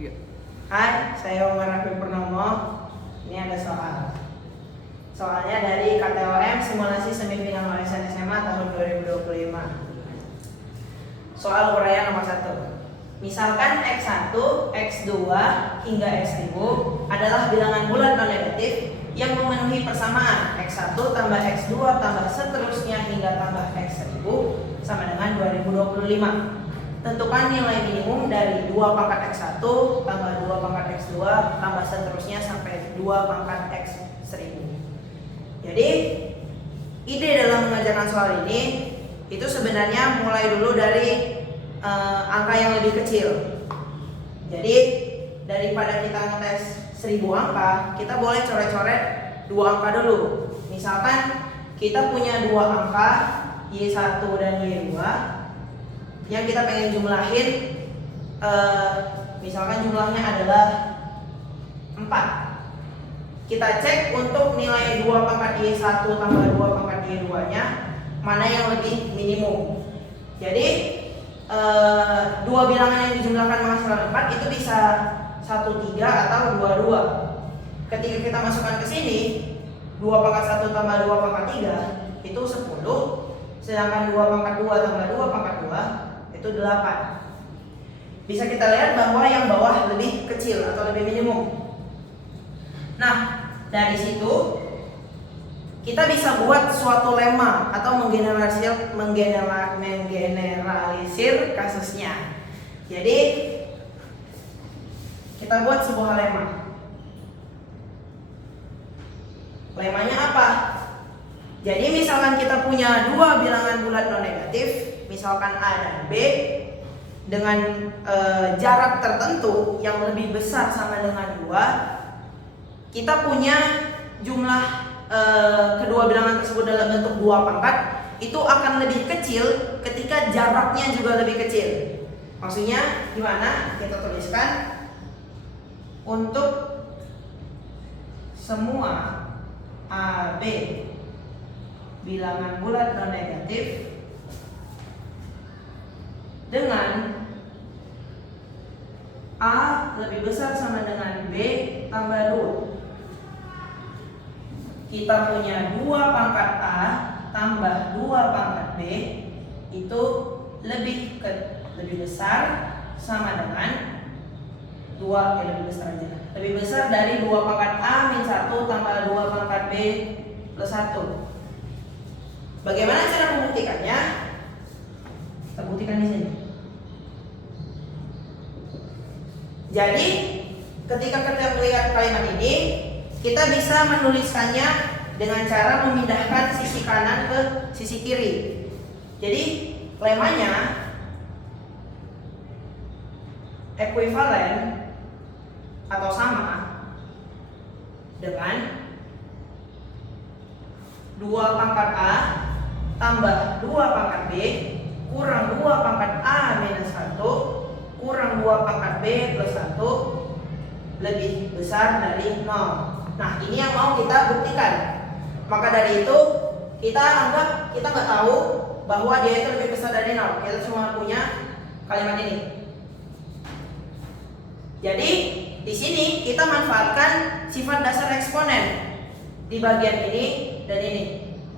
Iya. Hai, saya Umar Raffi Purnomo. Ini ada soal. Soalnya dari KTOM Simulasi Semifinal OSN SMA tahun 2025. Soal uraian nomor 1. Misalkan X1, X2 hingga X1000 adalah bilangan bulat non negatif yang memenuhi persamaan X1 tambah X2 tambah seterusnya hingga tambah X1000 sama dengan 2025. Tentukan nilai minimum dari 2 pangkat X1 tambah 2 pangkat X2 tambah seterusnya sampai 2 pangkat X1000. Jadi ide dalam mengajarkan soal ini itu sebenarnya mulai dulu dari angka yang lebih kecil. Jadi daripada kita ngetes 1000 angka, kita boleh coret-coret 2 angka dulu. Misalkan kita punya 2 angka Y1 dan Y2 yang kita pengen jumlahin, misalkan jumlahnya adalah 4. Kita cek untuk nilai 2 pangkat Y1 tambah 2 pangkat Y2 nya mana yang lebih minimum. Jadi 2 bilangan yang dijumlahkan menghasilkan 4 itu bisa 13 atau 22. Ketika kita masukkan ke sini 2 pangkat 1 tambah 2 pangkat 3 itu 10, sedangkan 2 pangkat 2 tambah 2 pangkat 2 itu 8. Bisa kita lihat bahwa yang bawah lebih kecil atau lebih minimum. Nah, dari situ kita bisa buat suatu lemma atau menggeneralisir kasusnya. Jadi kita buat sebuah lemma. Lemmanya apa? Jadi misalkan kita punya 2 bilangan bulat non negatif, misalkan A dan B dengan jarak tertentu yang lebih besar sama dengan 2, kita punya jumlah kedua bilangan tersebut dalam bentuk 2 pangkat itu akan lebih kecil ketika jaraknya juga lebih kecil. Maksudnya gimana? Kita tuliskan untuk semua A, B bilangan bulat non negatif dengan A lebih besar sama dengan B tambah 2. Kita punya 2 pangkat A tambah 2 pangkat B itu lebih besar sama dengan 2, lebih besar aja. Lebih besar dari 2 pangkat A min 1 tambah 2 pangkat B plus 1. Bagaimana cara membuktikannya? Kita buktikan di sini. Jadi, ketika kita melihat kalimat ini, kita bisa menuliskannya dengan cara memindahkan sisi kanan ke sisi kiri. Jadi, lemmanya ekuivalen atau sama dengan 2 pangkat A tambah 2 pangkat B kurang 2 pangkat A minus 1 kurang 2 pangkat B plus 1 lebih besar dari 0. Nah, ini yang mau kita buktikan. Maka dari itu kita anggap kita nggak tahu bahwa dia itu lebih besar dari 0. Kita cuma punya kalimat ini. Jadi di sini kita manfaatkan sifat dasar eksponen di bagian ini dan ini,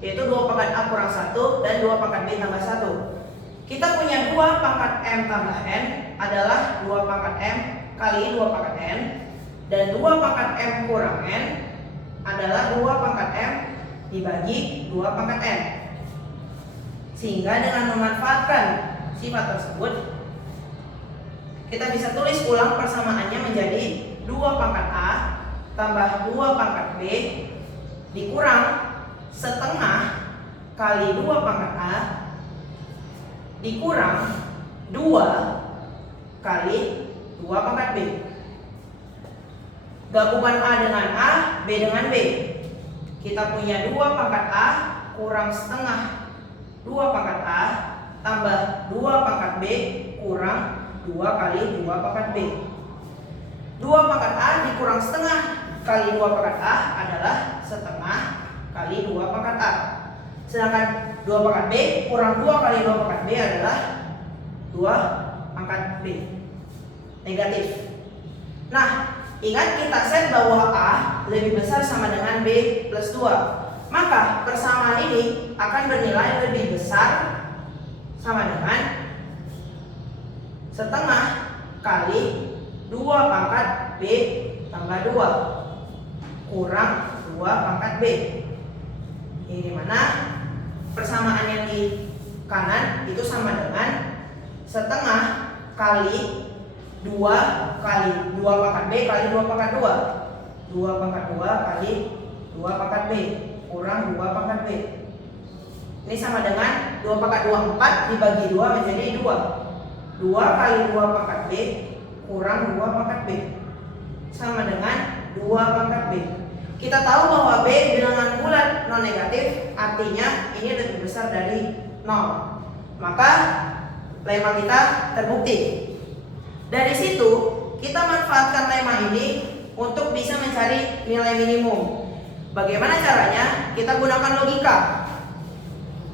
yaitu 2 pangkat A kurang 1 dan 2 pangkat B tambah 1. Kita punya 2 pangkat M tambah N adalah 2 pangkat M kali 2 pangkat N, dan 2 pangkat M kurang N adalah 2 pangkat M dibagi 2 pangkat N. Sehingga dengan memanfaatkan sifat tersebut, kita bisa tulis ulang persamaannya menjadi 2 pangkat A tambah 2 pangkat B dikurang setengah kali 2 pangkat A dikurang 2 kali 2 pangkat B. Gabungan A dengan A, B dengan B. Kita punya 2 pangkat A kurang setengah 2 pangkat A tambah 2 pangkat B kurang 2 kali 2 pangkat B. 2 pangkat A dikurang setengah kali 2 pangkat A adalah setengah kali 2 pangkat A. Sedangkan 2 pangkat B kurang 2 kali 2 pangkat B adalah 2 pangkat B. Negatif. Nah, ingat kita set bahwa A lebih besar sama dengan B plus 2. Maka persamaan ini akan bernilai lebih besar sama dengan setengah kali 2 pangkat B tambah 2 kurang 2 pangkat B. Ini dimana persamaan yang di kanan itu sama dengan setengah kali 2 kali 2 pangkat B kali 2 pangkat 2 2 pangkat 2 kali 2 pangkat B kurang 2 pangkat B. Ini sama dengan 2 pangkat 2 4 dibagi 2 menjadi 2 2 kali 2 pangkat B kurang 2 pangkat B sama dengan 2 pangkat B. Kita tahu bahwa B bilangan bulat non negatif, artinya ini lebih besar dari 0. Maka lemma kita terbukti. Dari situ kita manfaatkan lemma ini untuk bisa mencari nilai minimum. Bagaimana caranya? Kita gunakan logika.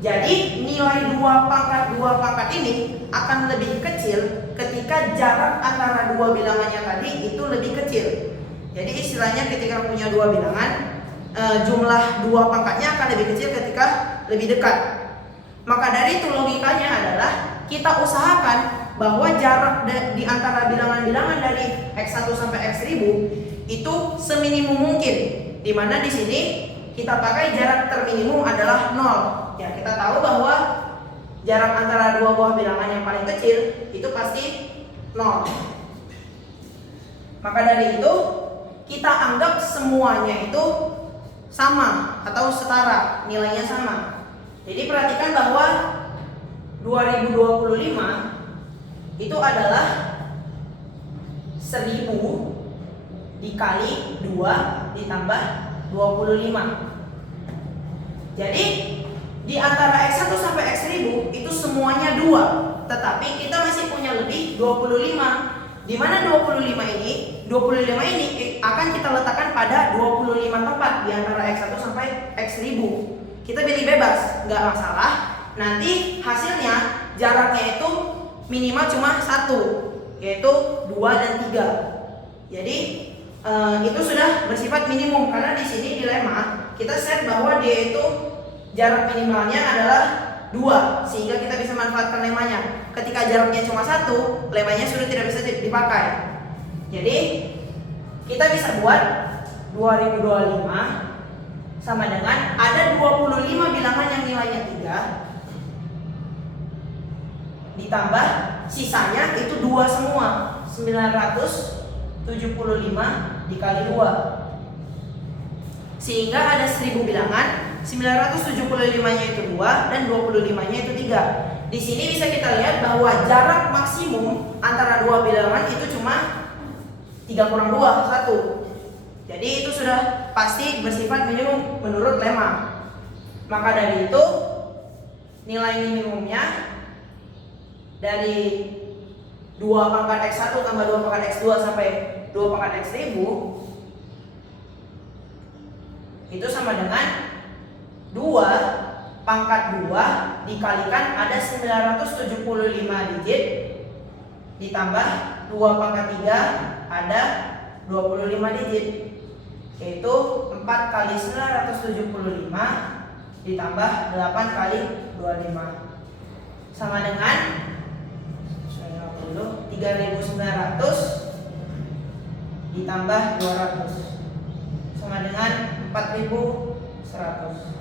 Jadi nilai 2 pangkat ini akan lebih kecil ketika jarak antara dua bilangannya tadi itu lebih kecil. Jadi istilahnya ketika punya dua bilangan, jumlah 2 pangkatnya akan lebih kecil ketika lebih dekat. Maka dari itu logikanya adalah kita usahakan bahwa jarak di antara bilangan-bilangan dari X1 sampai X1000 itu seminimum mungkin. Dimana di sini kita pakai jarak terminimum adalah 0. Ya, kita tahu bahwa jarak antara dua buah bilangan yang paling kecil itu pasti 0. Maka dari itu kita anggap semuanya itu sama atau setara, nilainya sama. Jadi perhatikan bahwa 2025 itu adalah 1000 dikali 2 ditambah 25. Jadi di antara X1 sampai X1000 itu semuanya 2, tetapi kita masih punya lebih 25. Di mana 25 ini akan kita letakkan pada 25 tempat di antara X1 sampai X1000. Kita pilih bebas, nggak masalah. Nanti hasilnya jaraknya itu minimal cuma 1, yaitu 2 dan 3. Jadi itu sudah bersifat minimum karena di sini di lemma kita set bahwa dia itu jarak minimalnya adalah 2, sehingga kita bisa manfaatkan lemmanya. Ketika jaraknya cuma 1, lemmanya sudah tidak bisa dipakai. Jadi kita bisa buat 2025 sama dengan ada 25 bilangan yang nilainya 3 ditambah sisanya itu 2 semua, 975 dikali 2, sehingga ada 1000 bilangan. 975-nya itu 2 dan 25-nya itu 3. Di sini bisa kita lihat bahwa jarak maksimum antara dua bilangan itu cuma 3 kurang 2, 1. Jadi itu sudah pasti bersifat minimum menurut lemma. Maka dari itu nilai minimumnya dari 2 pangkat X1 tambah 2 pangkat X2 sampai 2 pangkat X1000 itu sama dengan 2 pangkat 2 dikalikan ada 975 digit ditambah 2 pangkat 3 ada 25 digit, yaitu 4 kali 975 ditambah 8 kali 25 sama dengan 3.900 ditambah 200 sama dengan 4.100.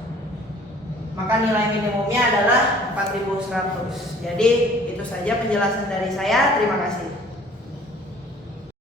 Maka nilai minimumnya adalah 4.100. Jadi itu saja penjelasan dari saya. Terima kasih.